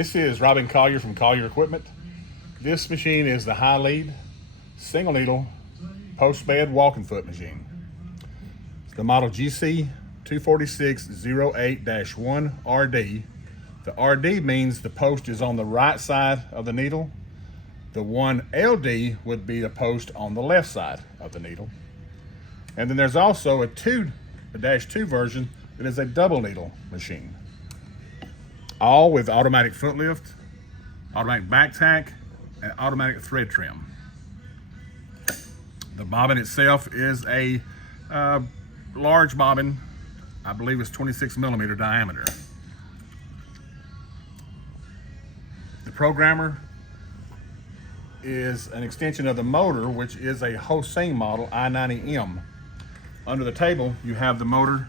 This is Robin Collier from Collier Equipment. This machine is the Highlead single needle post bed walking foot machine. It's the model GC 24608-1RD. The RD means the post is on the right side of the needle. The 1LD would be the post on the left side of the needle. And then there's also a -2 version that is a double needle machine. All with automatic foot lift, automatic back tack, and automatic thread trim. The bobbin itself is a large bobbin. I believe it's 26mm diameter. The programmer is an extension of the motor, which is a Hossein model I-90M. Under the table, you have the motor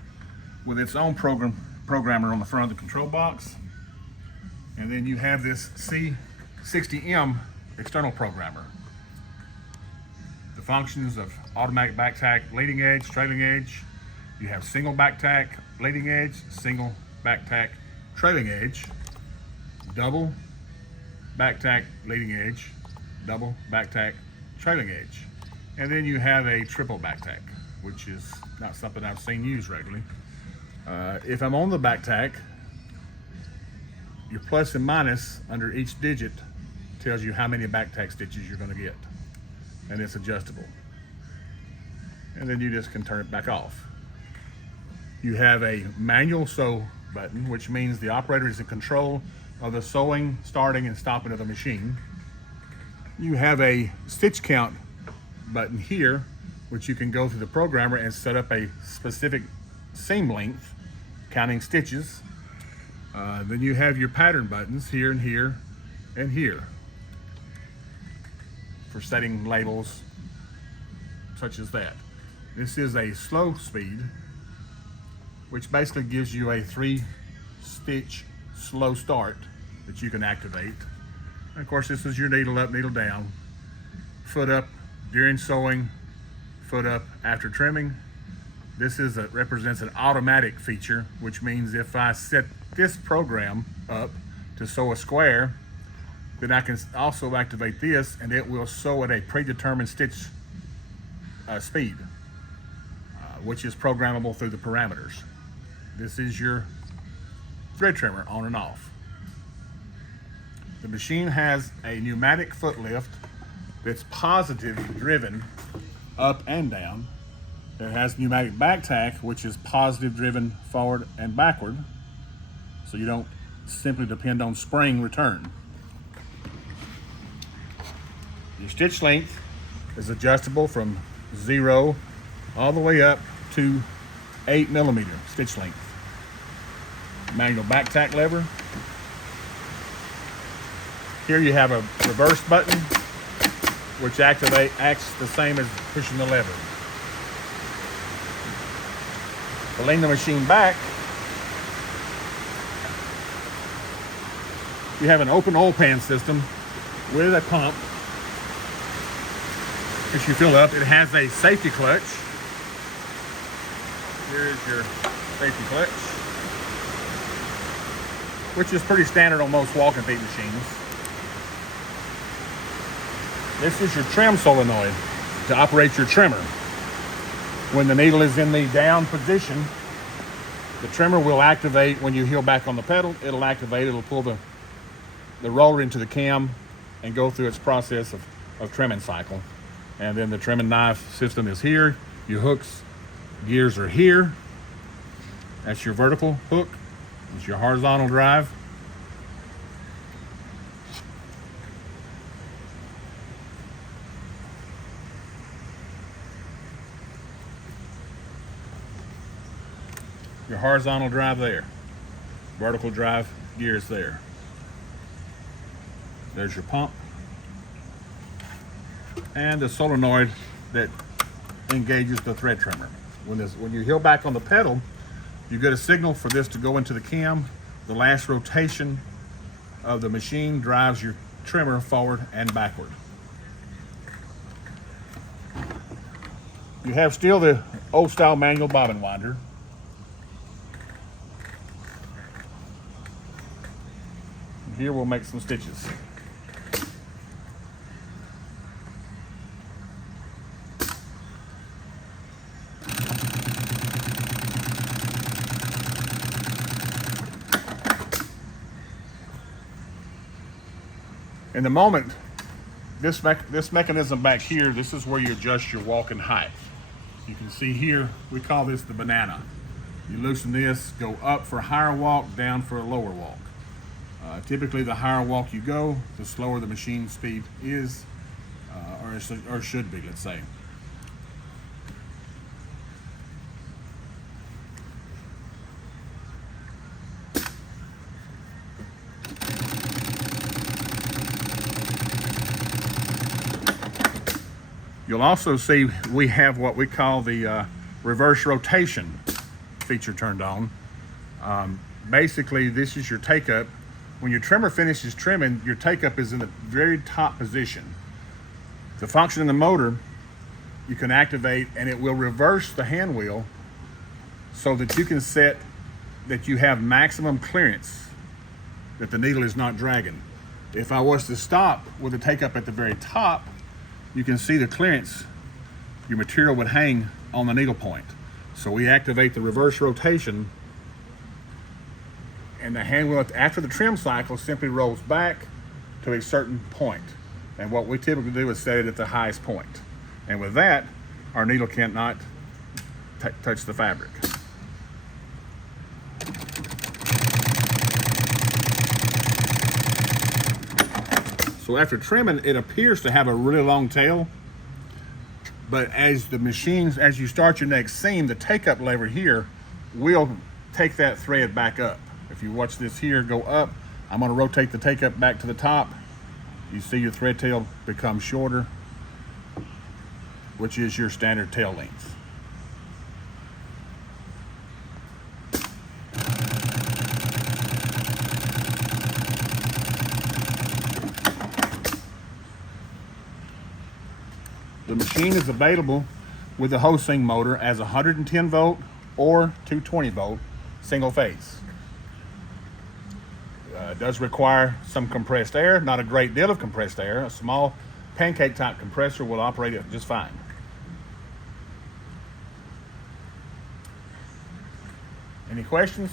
with its own programmer on the front of the control box. And then you have this C60M external programmer. The functions of automatic back tack, leading edge, trailing edge. You have single back tack, leading edge, single back tack, trailing edge, double back tack, leading edge, double back tack, trailing edge. And then you have a triple back tack, which is not something I've seen used regularly. If I'm on the back tack, your plus and minus under each digit tells you how many back tack stitches you're going to get, and it's adjustable. And then you just can turn it back off. You have a manual sew button, which means the operator is in control of the sewing, starting, and stopping of the machine. You have a stitch count button here, which you can go through the programmer and set up a specific seam length, counting stitches. Then you have your pattern buttons here and here and here for setting labels such as that. This is a slow speed, which basically gives you a 3-stitch slow start that you can activate. And of course, this is your needle up, needle down, foot up during sewing, foot up after trimming. This represents an automatic feature, which means if I set this program up to sew a square, then I can also activate this and it will sew at a predetermined stitch speed, which is programmable through the parameters. This is your thread trimmer on and off. The machine has a pneumatic foot lift that's positive driven up and down. It has pneumatic back tack, which is positive driven forward and backward, so you don't simply depend on spring return. Your stitch length is adjustable from 0 all the way up to 8mm stitch length. Manual back tack lever. Here you have a reverse button, which acts the same as pushing the lever. To lean the machine back, you have an open oil pan system with a pump. As you fill up, it has a safety clutch. Here's your safety clutch, which is pretty standard on most walking feet machines. This is your trim solenoid to operate your trimmer. When the needle is in the down position, the trimmer will activate. When you heel back on the pedal, it'll activate, it'll pull the roller into the cam and go through its process of trimming cycle. And then the trimming knife system is here. Your hooks, gears are here. That's your vertical hook. It's your horizontal drive. Your horizontal drive there. Vertical drive, gears there. There's your pump. And the solenoid that engages the thread trimmer. When you heel back on the pedal, you get a signal for this to go into the cam. The last rotation of the machine drives your trimmer forward and backward. You have still the old style manual bobbin winder. here we'll make some stitches. In the moment, this mechanism back here, this is where you adjust your walking height. You can see here, we call this the banana. You loosen this, go up for a higher walk, down for a lower walk. Typically, the higher walk you go, the slower the machine speed is, or should be, let's say. You'll also see we have what we call the reverse rotation feature turned on. Basically, this is your take-up. When your trimmer finishes trimming, your take-up is in the very top position. The function in the motor, you can activate and it will reverse the hand wheel so that you can set that you have maximum clearance, that the needle is not dragging. If I was to stop with the take-up at the very top, you can see the clearance, your material would hang on the needle point. So we activate the reverse rotation, and the hand wheel after the trim cycle simply rolls back to a certain point. And what we typically do is set it at the highest point. And with that, our needle cannot touch the fabric. So after trimming, it appears to have a really long tail, but as you start your next seam, the take-up lever here will take that thread back up. If you watch this here go up, I'm going to rotate the take-up back to the top. You see your thread tail become shorter, which is your standard tail length. The machine is available with the Hosing motor as 110 volt or 220 volt single phase. It does require some compressed air, not a great deal of compressed air. A small pancake type compressor will operate it just fine. Any questions?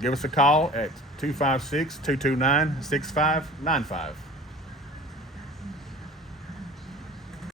Give us a call at 256-229-6595.